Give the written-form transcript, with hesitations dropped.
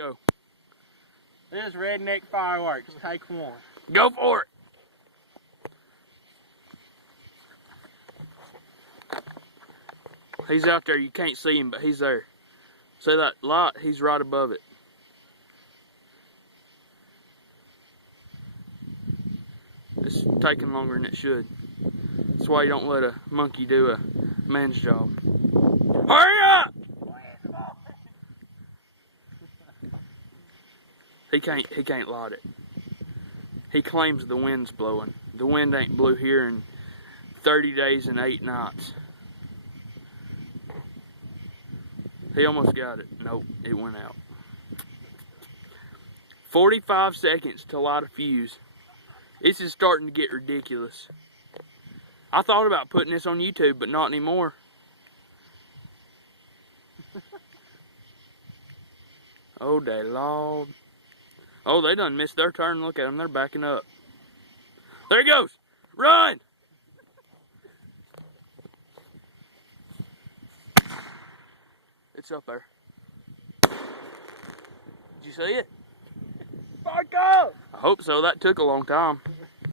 Go. This is Redneck Fireworks. Take one. Go for it. He's out there. You can't see him, but he's there. See that light? He's right above it. It's taking longer than it should. That's why you don't let a monkey do a man's job. Hurry up! He can't light it. He claims the wind's blowing. The wind ain't blew here in 30 days and 8 nights. He almost got it. Nope, it went out. 45 seconds to light a fuse. This is starting to get ridiculous. I thought about putting this on YouTube, but not anymore. Oh, they Lord. Oh, they done missed their turn. Look at them. They're backing up. There he goes. Run! It's up there. Did you see it? Fuck up! I hope so. That took a long time.